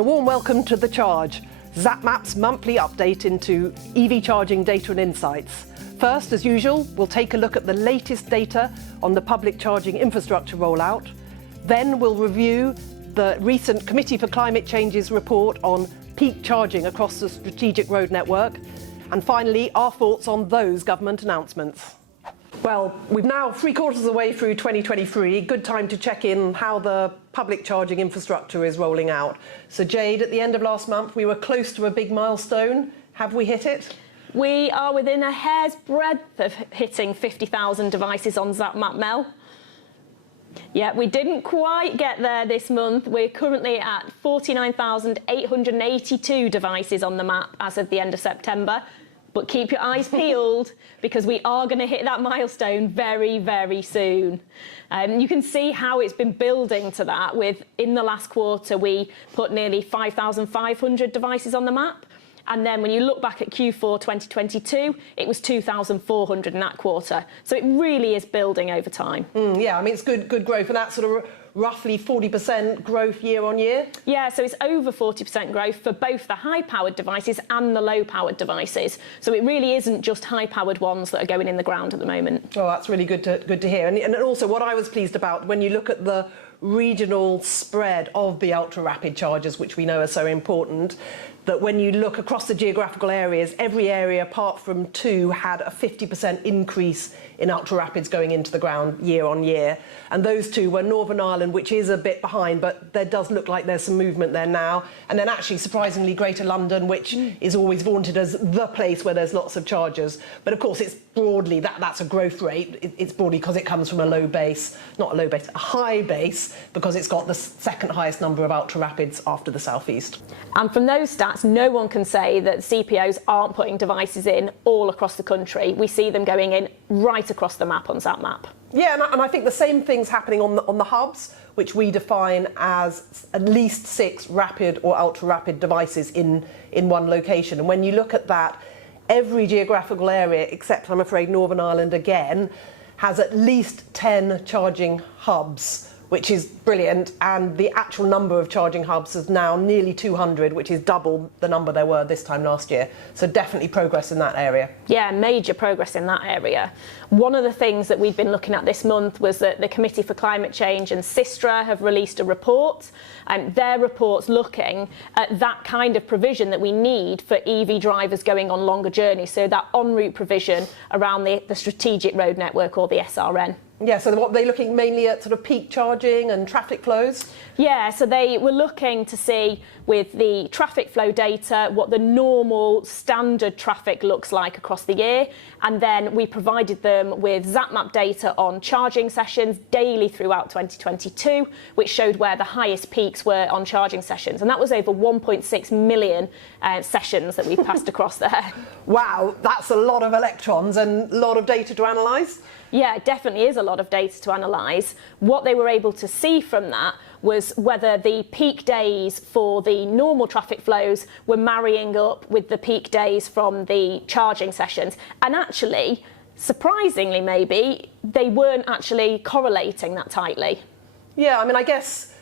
and a warm welcome to The Charge, Zapmap's monthly update into EV charging data and insights. First, as usual, we'll take a look at the latest data on the public charging infrastructure rollout. Then we'll review the recent Committee for Climate Change's report on peak charging across the strategic road network. And finally, our thoughts on those government announcements. Well, we've now 3/4 of the way through 2023. Good time to check in how the public charging infrastructure is rolling out. So Jade, at the end of last month, we were close to a big milestone. Have we hit it? We are within a hair's breadth of hitting 50,000 devices on Zapmap, Mel. Yeah, we didn't quite get there this month. We're currently at 49,882 devices on the map as of the end of September. But keep your eyes peeled because we are going to hit that milestone very, very soon. You can see how it's been building to that with, in the last quarter, we put nearly 5,500 devices on the map. And then when you look back at Q4 2022, it was 2,400 in that quarter. So it really is building over time. Yeah, I mean, it's good growth, and that's sort of roughly 40% growth year on year? Yeah, so it's over 40% growth for both the high-powered devices and the low-powered devices. So it really isn't just high-powered ones that are going in the ground at the moment. Oh, that's really good to hear. And also what I was pleased about, when you look at the regional spread of the ultra-rapid chargers, which we know are so important, that when you look across the geographical areas, every area apart from two had a 50% increase in ultra-rapids going into the ground year on year. And those two were Northern Ireland, which is a bit behind, but there does look like there's some movement there now. And then actually, surprisingly, Greater London, which is always vaunted as the place where there's lots of chargers. But of course, it's broadly, that's a growth rate. It's broadly because it comes from a low base, not a low base, a high base, because it's got the second highest number of ultra-rapids after the southeast. And from those stats, no one can say that CPOs aren't putting devices in all across the country. We see them going in right across the map on Zapmap. Yeah, and I think the same thing's happening on the hubs, which we define as at least 6 rapid or ultra-rapid devices in one location. And when you look at that, every geographical area, except I'm afraid Northern Ireland again, has at least 10 charging hubs, which is brilliant, and the actual number of charging hubs is now nearly 200, which is double the number there were this time last year. So definitely progress in that area. Yeah, major progress in that area. One of the things that we've been looking at this month was that the Committee for Climate Change and Sistra have released a report, and their report's looking at that kind of provision that we need for EV drivers going on longer journeys, so that en route provision around the strategic road network, or the SRN. Yeah, so what they're looking mainly at sort of peak charging and traffic flows? Yeah, so they were looking to see with the traffic flow data what the normal standard traffic looks like across the year, and then we provided them with Zapmap data on charging sessions daily throughout 2022, which showed where the highest peaks were on charging sessions, and that was over 1.6 million sessions that we passed across there. Wow, that's a lot of electrons and a lot of data to analyse. Yeah, it definitely is a lot of data to analyse. What they were able to see from that was whether the peak days for the normal traffic flows were marrying up with the peak days from the charging sessions. And actually, surprisingly maybe, they weren't actually correlating that tightly. Yeah, I mean, I guess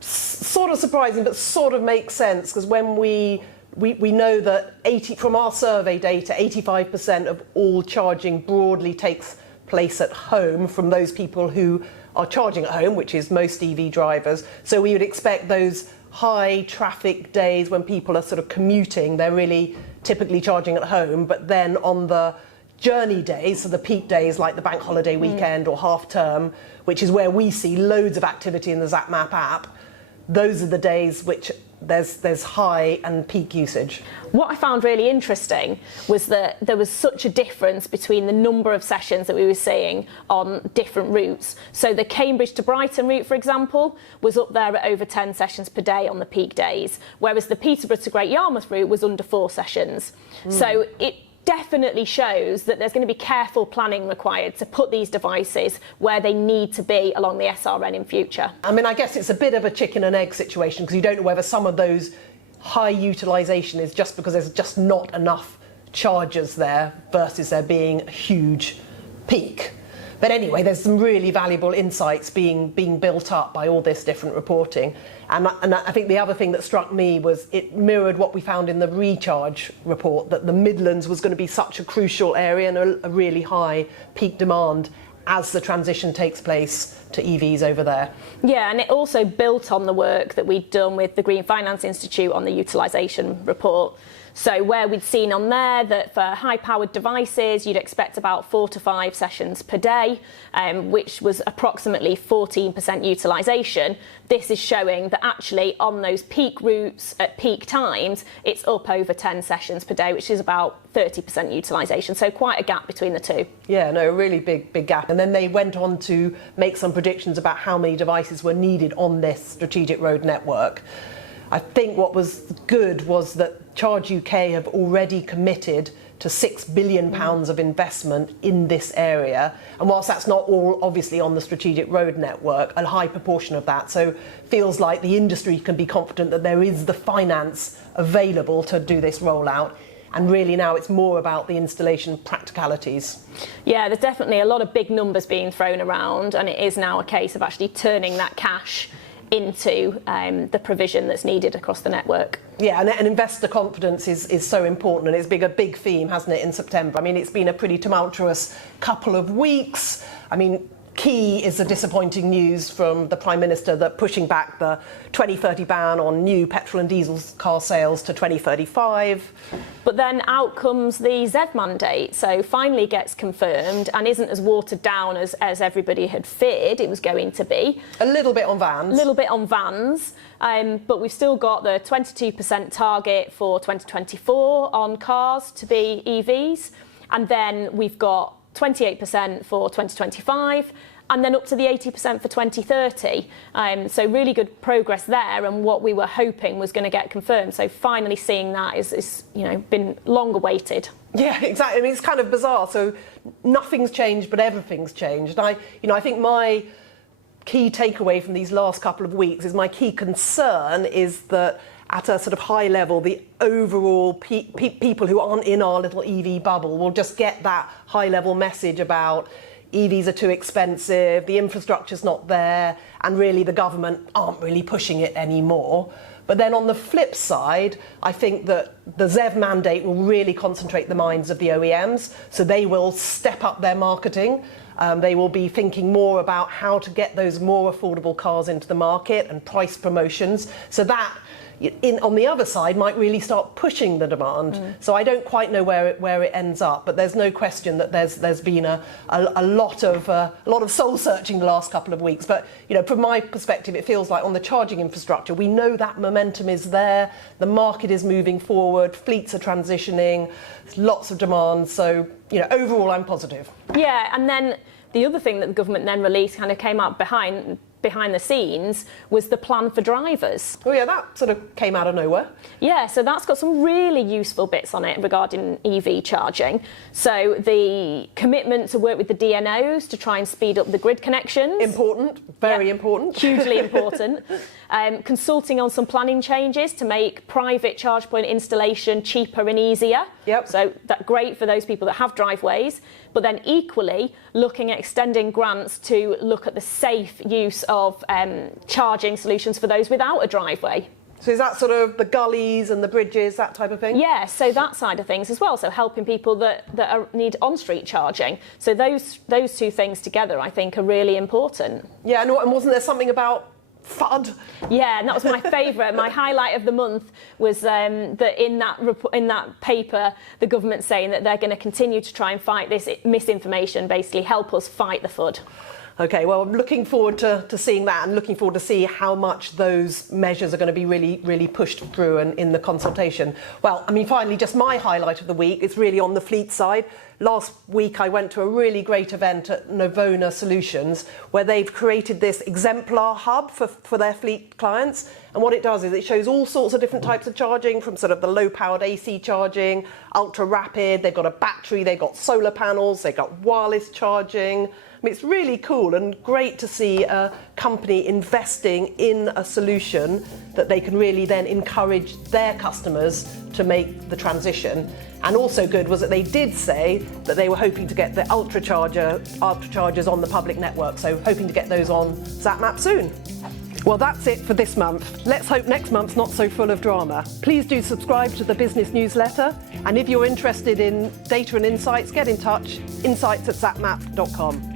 sort of surprising, but sort of makes sense, because when we know that from our survey data, 85% of all charging broadly takes place at home from those people who are charging at home, which is most EV drivers. So we would expect those high traffic days when people are sort of commuting, they're really typically charging at home. But then on the journey days, so the peak days like the bank holiday weekend or half term, which is where we see loads of activity in the Zapmap app, those are the days which there's high and peak usage. What I found really interesting was that there was such a difference between the number of sessions that we were seeing on different routes. So the Cambridge to Brighton route, for example, was up there at over 10 sessions per day on the peak days, whereas the Peterborough to Great Yarmouth route was under 4 sessions. So it definitely shows that there's going to be careful planning required to put these devices where they need to be along the SRN in future. I mean, I guess it's a bit of a chicken and egg situation, because you don't know whether some of those high utilisation is just because there's just not enough chargers there versus there being a huge peak. But anyway, there's some really valuable insights being built up by all this different reporting. And I think the other thing that struck me was it mirrored what we found in the recharge report, that the Midlands was going to be such a crucial area and a really high peak demand as the transition takes place to EVs over there. Yeah, and it also built on the work that we'd done with the Green Finance Institute on the utilisation report. So where we'd seen on there that for high-powered devices, you'd expect about 4 to 5 sessions per day, which was approximately 14% utilisation. This is showing that actually on those peak routes at peak times, it's up over 10 sessions per day, which is about 30% utilisation. So quite a gap between the two. Yeah, no, a really big gap. And then they went on to make some predictions about how many devices were needed on this strategic road network. I think what was good was that Charge UK have already committed to £6 billion of investment in this area. And whilst that's not all obviously on the strategic road network, a high proportion of that. So feels like the industry can be confident that there is the finance available to do this rollout. And really now it's more about the installation practicalities. Yeah, there's definitely a lot of big numbers being thrown around, and it is now a case of actually turning that cash into the provision that's needed across the network. Yeah, and investor confidence is so important, and it's been a big theme, hasn't it, in September? I mean, it's been a pretty tumultuous couple of weeks. I mean, key is the disappointing news from the Prime Minister that pushing back the 2030 ban on new petrol and diesel car sales to 2035. But then out comes the ZEV mandate, so finally gets confirmed and isn't as watered down as everybody had feared it was going to be. A little bit on vans. A little bit on vans, but we've still got the 22% target for 2024 on cars to be EVs, and then we've got 28% for 2025, and then up to the 80% for 2030. So really good progress there, and what we were hoping was going to get confirmed. So finally seeing that is been long awaited. Yeah, exactly. I mean, it's kind of bizarre. So nothing's changed, but everything's changed. And I think my key takeaway from these last couple of weeks is my key concern is that at a sort of high level, the overall people who aren't in our little EV bubble will just get that high level message about EVs are too expensive, the infrastructure's not there, and really the government aren't really pushing it anymore. But then on the flip side, I think that the ZEV mandate will really concentrate the minds of the OEMs, so they will step up their marketing. They will be thinking more about how to get those more affordable cars into the market and price promotions. So that, on the other side, might really start pushing the demand. So I don't quite know where it ends up, but there's no question that there's been a lot of soul searching the last couple of weeks. But from my perspective, it feels like on the charging infrastructure, we know that momentum is there. The market is moving forward. Fleets are transitioning. Lots of demand. So overall, I'm positive. Yeah, and then the other thing that the government then released kind of came out behind the scenes was the plan for drivers. Oh yeah, that sort of came out of nowhere. Yeah, so that's got some really useful bits on it regarding EV charging. So the commitment to work with the DNOs to try and speed up the grid connections. Important, very important. Hugely important. Consulting on some planning changes to make private charge point installation cheaper and easier. Yep. So that's great for those people that have driveways. But then equally looking at extending grants to look at the safe use of charging solutions for those without a driveway. So is that sort of the gullies and the bridges, that type of thing? Yeah, so that side of things as well. So helping people that need on-street charging. So those two things together, I think, are really important. Yeah, and wasn't there something about FUD? Yeah, and that was my favourite. My highlight of the month was that in that paper, the government saying that they're going to continue to try and fight this misinformation, basically help us fight the FUD. Okay, well, I'm looking forward to seeing that, and looking forward to see how much those measures are going to be really pushed through and in the consultation. Well, I mean, finally, just my highlight of the week is really on the fleet side. Last week, I went to a really great event at Novuna Solutions, where they've created this exemplar hub for their fleet clients. And what it does is it shows all sorts of different types of charging, from sort of the low-powered AC charging, ultra-rapid, they've got a battery, they've got solar panels, they've got wireless charging, mean, it's really cool and great to see a company investing in a solution that they can really then encourage their customers to make the transition. And also good was that they did say that they were hoping to get the ultrachargers on the public network, so hoping to get those on Zapmap soon. Well, that's it for this month. Let's hope next month's not so full of drama. Please do subscribe to the business newsletter. And if you're interested in data and insights, get in touch, insights@zapmap.com.